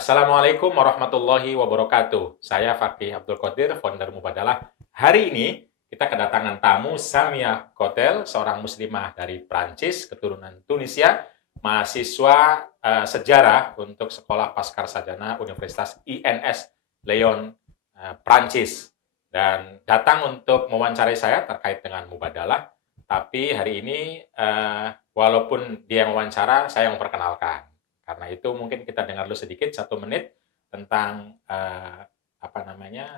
Assalamualaikum warahmatullahi wabarakatuh. Saya Fakih Abdul Qadir, founder Mubadalah. Hari ini kita kedatangan tamu Samia Kotel, seorang muslimah dari Prancis, keturunan Tunisia, mahasiswa sejarah untuk Sekolah Pascarsarjana Universitas INS Lyon, Prancis. Dan datang untuk mewawancarai saya terkait dengan Mubadalah. Tapi hari ini, walaupun dia mewawancara, saya yang memperkenalkan. Karena itu mungkin kita dengar dulu sedikit 1 menit tentang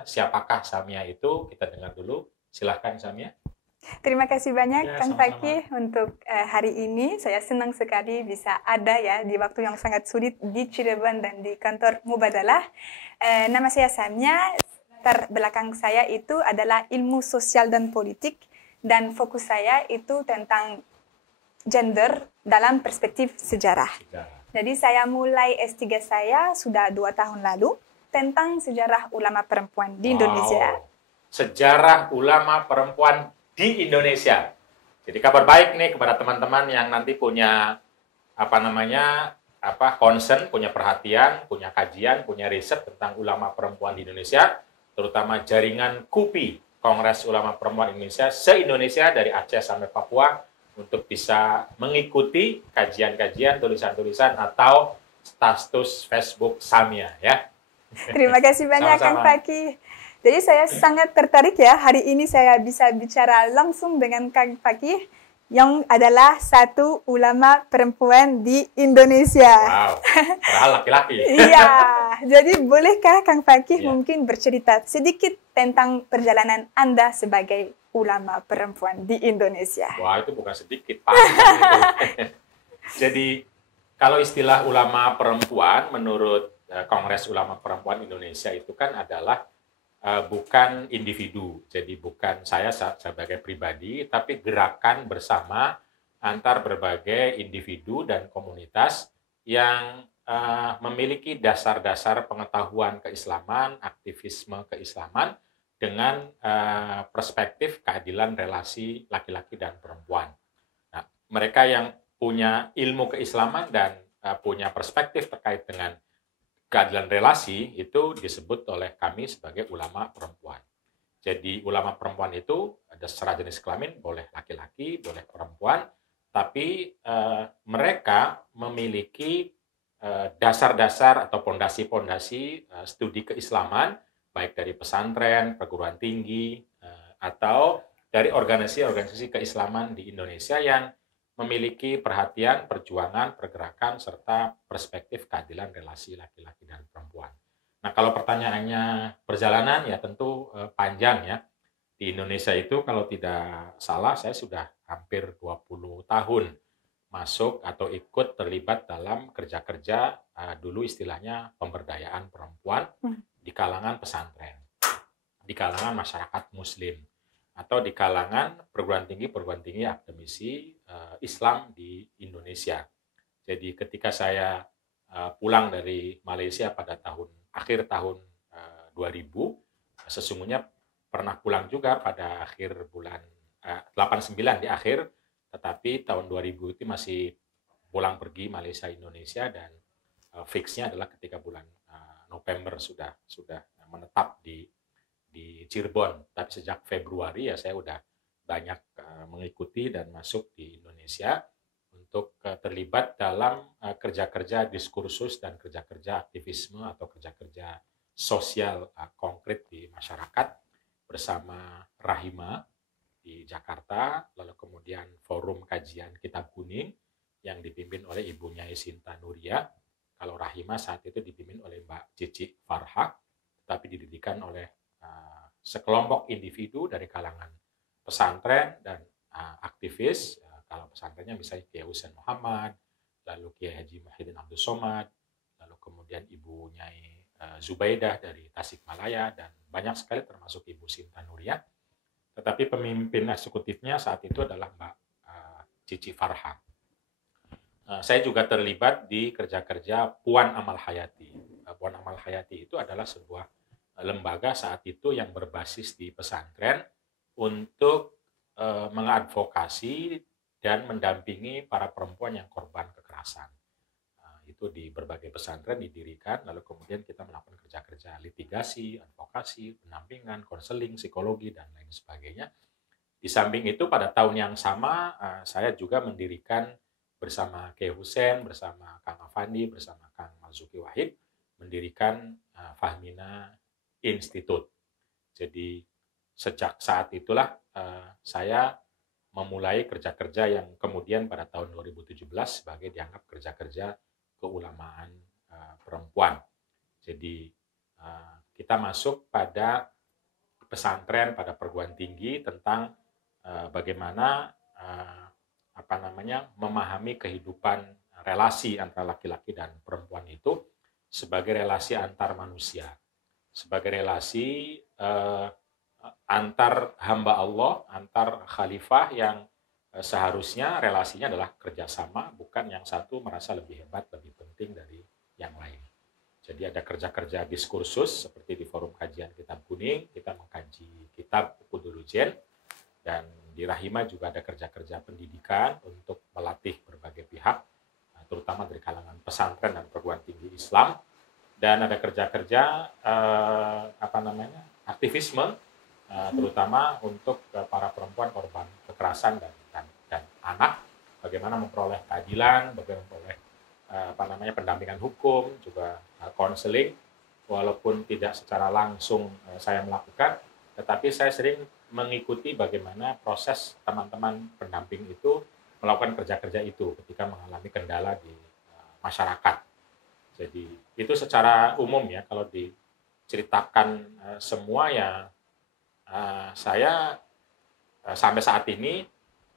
siapakah Samia itu, kita dengar dulu. Silahkan Samia. Terima kasih banyak Kang sama-sama. Fakih untuk hari ini. Saya senang sekali bisa ada ya di waktu yang sangat sulit di Cirebon dan di kantor Mubadalah. Nama saya Samia. Latar belakang saya itu adalah ilmu sosial dan politik, dan fokus saya itu tentang gender dalam perspektif sejarah. Jadi saya mulai S3 saya sudah 2 tahun lalu tentang sejarah ulama perempuan di Indonesia. Sejarah ulama perempuan di Indonesia. Jadi kabar baik nih kepada teman-teman yang nanti punya concern, punya perhatian, punya kajian, punya riset tentang ulama perempuan di Indonesia, terutama jaringan KUPI, Kongres Ulama Perempuan Indonesia, se-Indonesia dari Aceh sampai Papua, untuk bisa mengikuti kajian-kajian, tulisan-tulisan, atau status Facebook Samia, ya. Terima kasih banyak Kang Fakih. Jadi saya sangat tertarik ya, hari ini saya bisa bicara langsung dengan Kang Fakih, yang adalah satu ulama perempuan di Indonesia. Wow, padahal laki-laki. Iya, jadi bolehkah Kang Fakih mungkin bercerita sedikit tentang perjalanan Anda sebagai ulama perempuan di Indonesia? Wah, itu bukan sedikit, panjang itu. Jadi, kalau istilah ulama perempuan menurut Kongres Ulama Perempuan Indonesia itu kan adalah bukan individu. Jadi bukan saya sebagai pribadi, tapi gerakan bersama antar berbagai individu dan komunitas yang memiliki dasar-dasar pengetahuan keislaman, aktivisme keislaman, dengan perspektif keadilan relasi laki-laki dan perempuan. Nah, mereka yang punya ilmu keislaman dan punya perspektif terkait dengan keadilan relasi itu disebut oleh kami sebagai ulama perempuan. Jadi ulama perempuan itu ada secara jenis kelamin, boleh laki-laki, boleh perempuan, tapi mereka memiliki dasar-dasar atau pondasi-pondasi studi keislaman, baik dari pesantren, perguruan tinggi, atau dari organisasi-organisasi keislaman di Indonesia yang memiliki perhatian, perjuangan, pergerakan, serta perspektif keadilan relasi laki-laki dan perempuan. Nah, kalau pertanyaannya perjalanan, ya tentu panjang ya. Di Indonesia itu kalau tidak salah, saya sudah hampir 20 tahun masuk atau ikut terlibat dalam kerja-kerja, dulu istilahnya pemberdayaan perempuan, di kalangan pesantren, di kalangan masyarakat muslim, atau di kalangan perguruan tinggi akademisi Islam di Indonesia. Jadi ketika saya pulang dari Malaysia pada akhir tahun 2000, sesungguhnya pernah pulang juga pada akhir bulan 89 di akhir, tetapi tahun 2000 itu masih pulang pergi Malaysia Indonesia, dan fixnya adalah ketika bulan November sudah menetap di Cirebon. Tapi sejak Februari ya saya udah banyak mengikuti dan masuk di Indonesia untuk terlibat dalam kerja-kerja diskursus dan kerja-kerja aktivisme atau kerja-kerja sosial konkret di masyarakat bersama Rahima di Jakarta, lalu kemudian Forum Kajian Kitab Kuning yang dipimpin oleh Ibu Nyai Sinta Nuria. Kalau Rahima saat itu dipimpin oleh Mbak Cici Farha, tapi didirikan oleh sekelompok individu dari kalangan pesantren dan aktivis. Kalau pesantrennya misalnya Kiai Husain Muhammad, lalu Kiai Haji Muhyiddin Abdul Somad, lalu kemudian Ibu Nyai Zubaidah dari Tasikmalaya, dan banyak sekali termasuk Ibu Sinta Nuria. Tetapi pemimpin eksekutifnya saat itu adalah Mbak Cici Farha. Saya juga terlibat di kerja-kerja Puan Amal Hayati. Puan Amal Hayati itu adalah sebuah lembaga saat itu yang berbasis di pesantren untuk mengadvokasi dan mendampingi para perempuan yang korban kekerasan. Itu itu di berbagai pesantren didirikan, lalu kemudian kita melakukan kerja-kerja litigasi, advokasi, pendampingan, konseling, psikologi, dan lain sebagainya. Di samping itu pada tahun yang sama saya juga mendirikan bersama Kiai Hussein, bersama Kang Afandi, bersama Kang Marzuki Wahid, mendirikan Fahmina Institute. Jadi sejak saat itulah saya memulai kerja-kerja yang kemudian pada tahun 2017 sebagai dianggap kerja-kerja keulamaan perempuan. Jadi kita masuk pada pesantren, pada perguruan tinggi tentang bagaimana memahami kehidupan relasi antara laki-laki dan perempuan itu sebagai relasi antar manusia, sebagai relasi antar hamba Allah, antar khalifah yang seharusnya relasinya adalah kerjasama, bukan yang satu merasa lebih hebat, lebih penting dari yang lain. Jadi ada kerja-kerja diskursus seperti di forum kajian Kitab Kuning, kita mengkaji kitab Qudulujen, dan di Rahima juga ada kerja-kerja pendidikan untuk melatih berbagai pihak, terutama dari kalangan pesantren dan perguruan tinggi Islam, dan ada kerja-kerja aktivisme, terutama untuk para perempuan korban kekerasan dan anak, bagaimana memperoleh keadilan, bagaimana memperoleh pendampingan hukum, juga konseling, walaupun tidak secara langsung saya melakukan, tetapi saya sering mengikuti bagaimana proses teman-teman pendamping itu melakukan kerja-kerja itu ketika mengalami kendala di masyarakat. Jadi itu secara umum ya, kalau diceritakan semua ya, saya sampai saat ini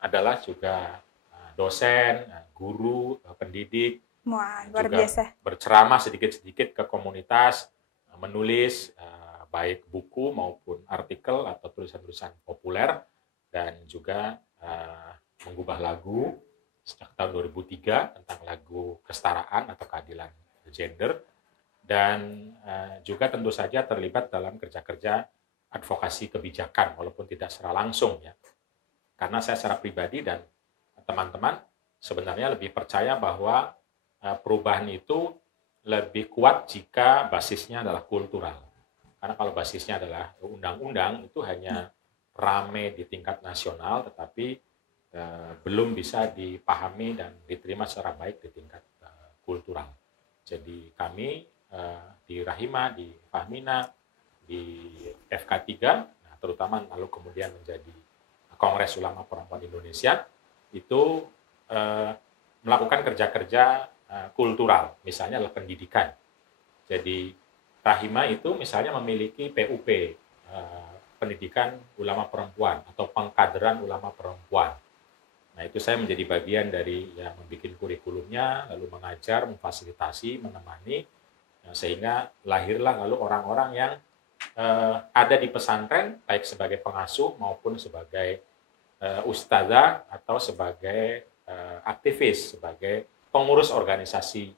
adalah juga dosen, guru, pendidik, Wah, luar juga biasa. berceramah sedikit-sedikit ke komunitas, menulis baik buku maupun artikel atau tulisan-tulisan populer, dan juga mengubah lagu sejak tahun 2003 tentang lagu kesetaraan atau keadilan gender, dan juga tentu saja terlibat dalam kerja-kerja advokasi kebijakan walaupun tidak secara langsung ya. Karena saya secara pribadi dan teman-teman sebenarnya lebih percaya bahwa perubahan itu lebih kuat jika basisnya adalah kultural. Karena kalau basisnya adalah undang-undang, itu hanya rame di tingkat nasional, tetapi belum bisa dipahami dan diterima secara baik di tingkat kultural. Jadi kami di Rahima, di Fahmina, di FK3, terutama lalu kemudian menjadi Kongres Ulama Perempuan Indonesia, itu melakukan kerja-kerja kultural, misalnya adalah pendidikan. Jadi Rahima itu misalnya memiliki PUP, pendidikan ulama perempuan atau pengkaderan ulama perempuan. Nah itu saya menjadi bagian dari yang membuat kurikulumnya, lalu mengajar, memfasilitasi, menemani, sehingga lahirlah lalu orang-orang yang ada di pesantren, baik sebagai pengasuh maupun sebagai ustadzah atau sebagai aktivis, sebagai pengurus organisasi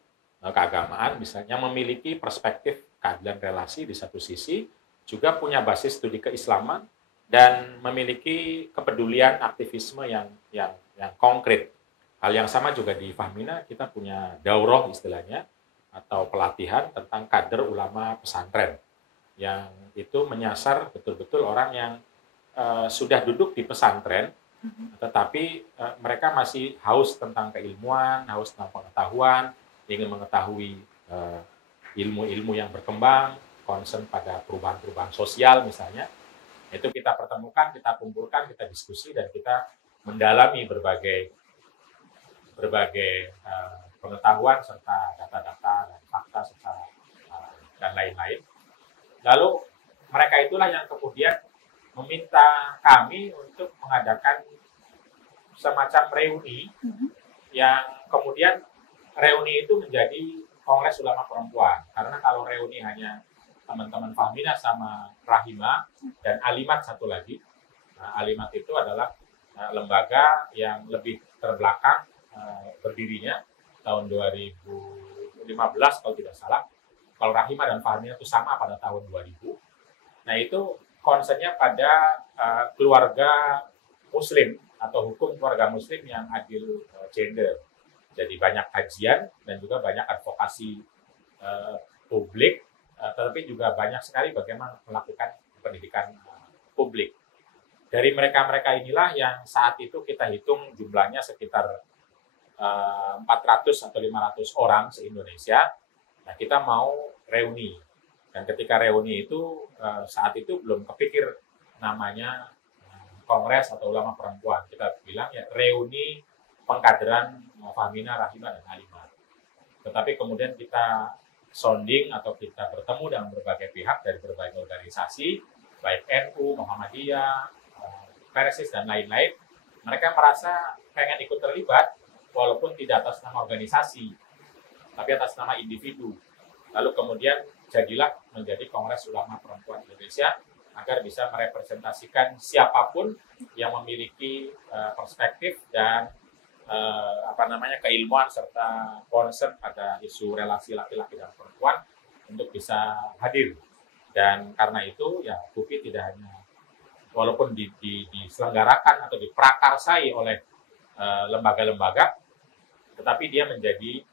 keagamaan, misalnya memiliki perspektif keadilan relasi di satu sisi, juga punya basis studi keislaman, dan memiliki kepedulian aktivisme yang konkret. Hal yang sama juga di Fahmina, kita punya daurah istilahnya, atau pelatihan tentang kader ulama pesantren, yang itu menyasar betul-betul orang yang sudah duduk di pesantren, tetapi mereka masih haus tentang keilmuan, haus tentang pengetahuan, ingin mengetahui ilmu-ilmu yang berkembang, concern pada perubahan-perubahan sosial misalnya. Itu kita pertemukan, kita kumpulkan, kita diskusi, dan kita mendalami berbagai pengetahuan serta data-data dan fakta serta dan lain-lain. Lalu mereka itulah yang kemudian meminta kami untuk mengadakan semacam reuni, yang kemudian reuni itu menjadi Kongres Ulama Perempuan. Karena kalau reuni hanya teman-teman Fahmina sama Rahima dan Alimat satu lagi, Alimat itu adalah lembaga yang lebih terbelakang berdirinya tahun 2015 kalau tidak salah. Kalau Rahima dan Fahmina itu sama pada tahun 2000. Nah itu concernnya pada keluarga muslim atau hukum keluarga muslim yang adil gender. Jadi banyak kajian dan juga banyak advokasi publik, tetapi juga banyak sekali bagaimana melakukan pendidikan publik. Dari mereka-mereka inilah yang saat itu kita hitung jumlahnya sekitar 400 atau 500 orang se-Indonesia. Nah, kita mau reuni. Dan ketika reuni itu, saat itu belum kepikir namanya Kongres atau Ulama Perempuan. Kita bilang ya reuni pengkaderan Fahmina, Rahimah, dan Halimah. Tetapi kemudian kita sounding atau kita bertemu dengan berbagai pihak dari berbagai organisasi, baik NU, Muhammadiyah, Persis, dan lain-lain. Mereka merasa pengen ikut terlibat, walaupun tidak atas nama organisasi, tapi atas nama individu. Lalu kemudian jadilah menjadi Kongres Ulama Perempuan Indonesia, agar bisa merepresentasikan siapapun yang memiliki perspektif dan keilmuan serta concern pada isu relasi laki-laki dan perempuan untuk bisa hadir. Dan karena itu ya KUPI tidak hanya walaupun diselenggarakan atau diprakarsai oleh lembaga-lembaga, tetapi dia menjadi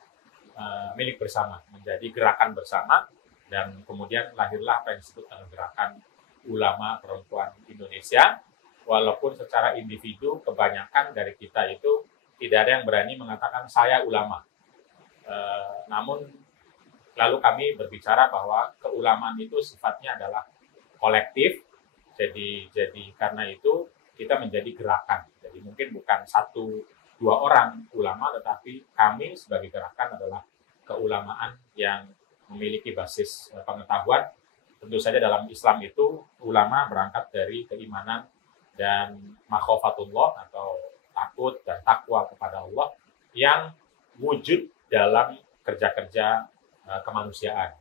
milik bersama, menjadi gerakan bersama, dan kemudian lahirlah apa yang disebut dengan Gerakan Ulama Perempuan Indonesia. Walaupun secara individu kebanyakan dari kita itu tidak ada yang berani mengatakan saya ulama. Namun lalu kami berbicara bahwa keulamaan itu sifatnya adalah kolektif. Jadi karena itu kita menjadi gerakan. Jadi mungkin bukan 1-2 orang ulama, tetapi kami sebagai gerakan adalah keulamaan yang memiliki basis pengetahuan. Tentu saja dalam Islam itu ulama berangkat dari keimanan dan makhofatullah atau takut dan takwa kepada Allah yang wujud dalam kerja-kerja kemanusiaan.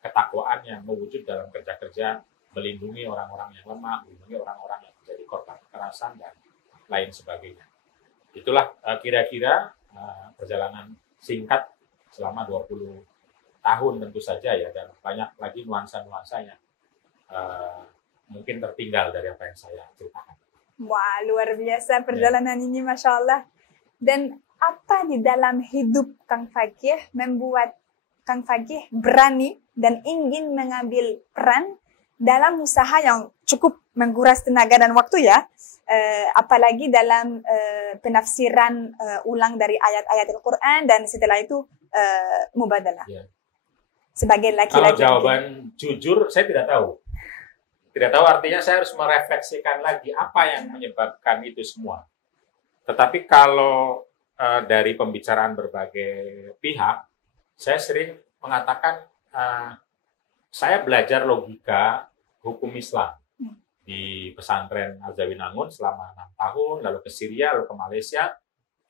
Ketakwaan yang mewujud dalam kerja-kerja melindungi orang-orang yang lemah, melindungi orang-orang yang menjadi korban kekerasan, dan lain sebagainya. Itulah kira-kira perjalanan singkat selama 20 tahun tentu saja ya, dan banyak lagi nuansa-nuansanya mungkin tertinggal dari apa yang saya ceritakan. Wah, luar biasa perjalanan ini, Masya Allah. Dan apa di dalam hidup Kang Fakih membuat Kang Fakih berani dan ingin mengambil peran dalam usaha yang cukup menguras tenaga dan waktu ya, apalagi dalam penafsiran ulang dari ayat-ayat Al-Quran, dan setelah itu mubadalah. Ya. Sebagai laki-laki. Kalau jawaban jujur, saya tidak tahu. Tidak tahu artinya saya harus merefleksikan lagi apa yang menyebabkan itu semua. Tetapi kalau dari pembicaraan berbagai pihak, saya sering mengatakan saya belajar logika hukum Islam di pesantren Al-Zawinangun selama 6 tahun, lalu ke Syria, lalu ke Malaysia.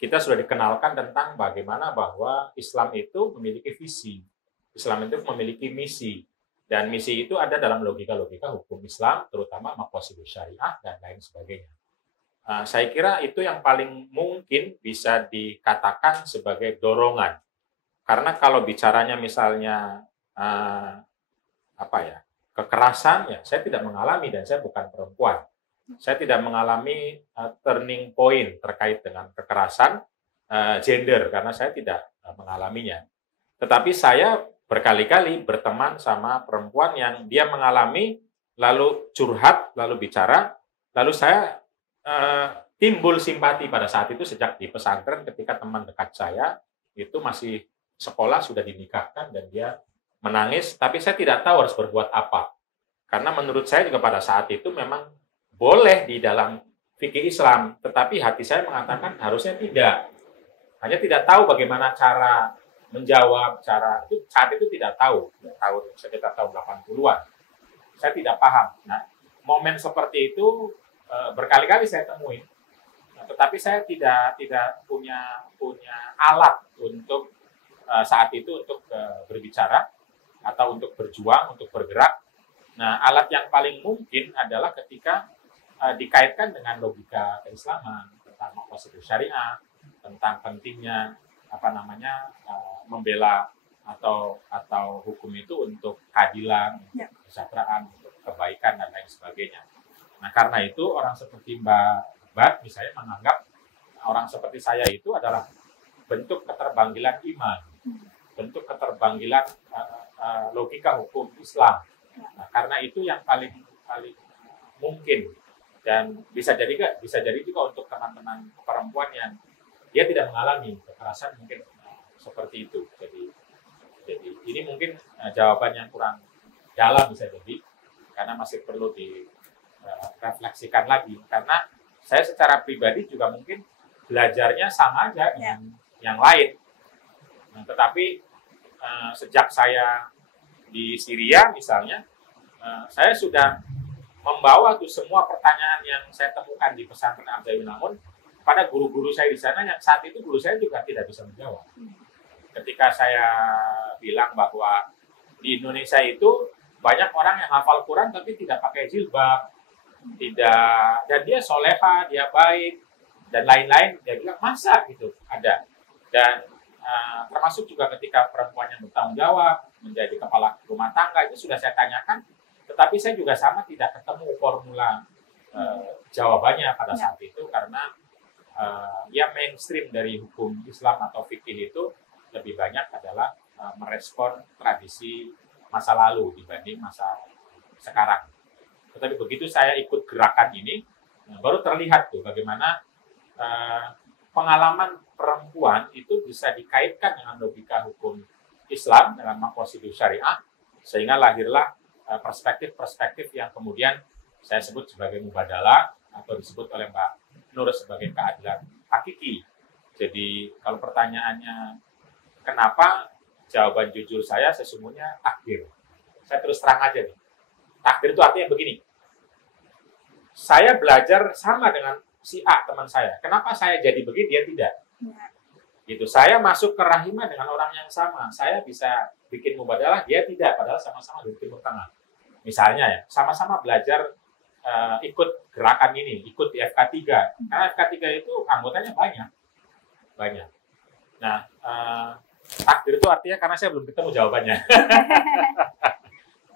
Kita sudah dikenalkan tentang bagaimana bahwa Islam itu memiliki visi, Islam itu memiliki misi. Dan misi itu ada dalam logika-logika hukum Islam, terutama maqasidus syariah dan lain sebagainya. Saya kira itu yang paling mungkin bisa dikatakan sebagai dorongan. Karena kalau bicaranya misalnya kekerasan, ya saya tidak mengalami dan saya bukan perempuan. Saya tidak mengalami turning point terkait dengan kekerasan gender karena saya tidak mengalaminya. Tetapi saya berkali-kali berteman sama perempuan yang dia mengalami, lalu curhat, lalu bicara, lalu saya timbul simpati pada saat itu sejak di pesantren ketika teman dekat saya itu masih sekolah, sudah dinikahkan, dan dia menangis, tapi saya tidak tahu harus berbuat apa. Karena menurut saya juga pada saat itu memang boleh di dalam fikih Islam, tetapi hati saya mengatakan harusnya tidak. Hanya tidak tahu bagaimana cara menjawab, saat itu tidak tahu, sekitar tahun 80-an. Saya tidak paham. Nah, momen seperti itu berkali-kali saya temui. Nah, tetapi saya tidak punya alat untuk saat itu untuk berbicara atau untuk berjuang, untuk bergerak. Nah, alat yang paling mungkin adalah ketika dikaitkan dengan logika keislaman, tentang maqasidus syariah, tentang pentingnya membela atau hukum itu untuk keadilan, untuk kesejahteraan, untuk kebaikan, dan lain sebagainya. Nah, karena itu orang seperti Mbak Bat misalnya menganggap orang seperti saya itu adalah bentuk keterbanggilan iman, bentuk keterbanggilan logika hukum Islam. Nah, karena itu yang paling mungkin, dan bisa jadi juga untuk teman-teman perempuan yang dia tidak mengalami kekerasan mungkin seperti itu. Jadi ini mungkin jawaban yang kurang dalam bisa jadi, karena masih perlu direfleksikan lagi. Karena saya secara pribadi juga mungkin belajarnya sama aja dengan yang lain. Nah, tetapi sejak saya di Syria misalnya, saya sudah membawa tuh semua pertanyaan yang saya temukan di pesantren Al-Zaitun Namun pada guru-guru saya di sana, yang saat itu guru saya juga tidak bisa menjawab. Ketika saya bilang bahwa di Indonesia itu banyak orang yang hafal Quran tapi tidak pakai jilbab, dan dia soleha, dia baik, dan lain-lain, dia bilang masa gitu ada. Dan termasuk juga ketika perempuan yang bertanggung jawab menjadi kepala rumah tangga, itu sudah saya tanyakan, tetapi saya juga sama tidak ketemu formula jawabannya pada saat itu, karena yang mainstream dari hukum Islam atau fikih itu lebih banyak adalah merespon tradisi masa lalu dibanding masa sekarang. Tetapi begitu saya ikut gerakan ini, baru terlihat tuh bagaimana pengalaman perempuan itu bisa dikaitkan dengan logika hukum Islam, dengan maqasid syariah, sehingga lahirlah perspektif-perspektif yang kemudian saya sebut sebagai mubadalah, atau disebut oleh Mbak Nur sebagai keadilan hakiki. Jadi kalau pertanyaannya kenapa, jawaban jujur saya sesungguhnya takdir. Saya terus terang aja nih. Takdir itu artinya begini. Saya belajar sama dengan si A, teman saya. Kenapa saya jadi begini, dia tidak? Gitu. Saya masuk ke rahimah dengan orang yang sama. Saya bisa bikin mubadalah, dia tidak. Padahal sama-sama dari Timur Tengah. Misalnya ya, sama-sama belajar ikut gerakan ini, ikut di FK3. Karena FK3 itu anggotanya banyak. Nah, takdir itu artinya karena saya belum ketemu jawabannya.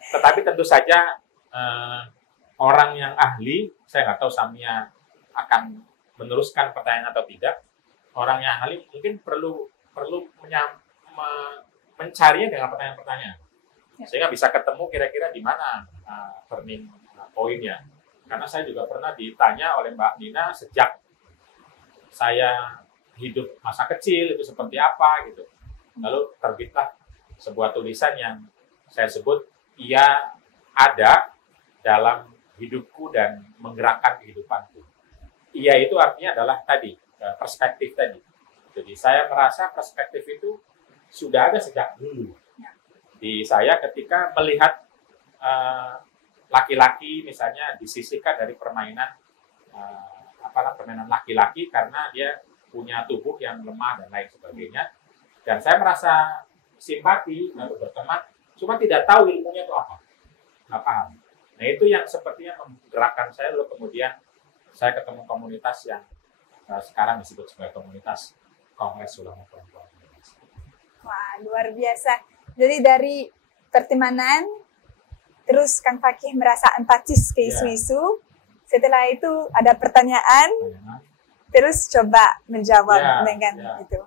Tetapi tentu saja orang yang ahli, saya nggak tahu Samia akan meneruskan pertanyaan atau tidak. Orang yang ahli mungkin perlu mencarinya dengan pertanyaan-pertanyaan, sehingga bisa ketemu kira-kira di mana turning poinnya. Karena saya juga pernah ditanya oleh Mbak Nina sejak saya hidup masa kecil itu seperti apa gitu. Lalu terbitlah sebuah tulisan yang saya sebut ia ada dalam hidupku dan menggerakkan kehidupanku. Ia itu artinya adalah tadi perspektif tadi. Jadi saya merasa perspektif itu sudah ada sejak dulu di saya ketika melihat laki-laki misalnya disisihkan dari permainan permainan laki-laki karena dia punya tubuh yang lemah dan lain sebagainya. Dan saya merasa simpati lalu berteman, cuma tidak tahu ilmunya itu apa, nggak paham. Nah itu yang sepertinya menggerakkan saya, lalu kemudian saya ketemu komunitas yang sekarang disebut sebagai komunitas Kongres Ulama Perempuan Indonesia. Wah, luar biasa. Jadi dari pertemanan, terus Kang Fakih merasa empatis ke isu-isu. Setelah itu ada pertanyaan, terus coba menjawab dengan itu.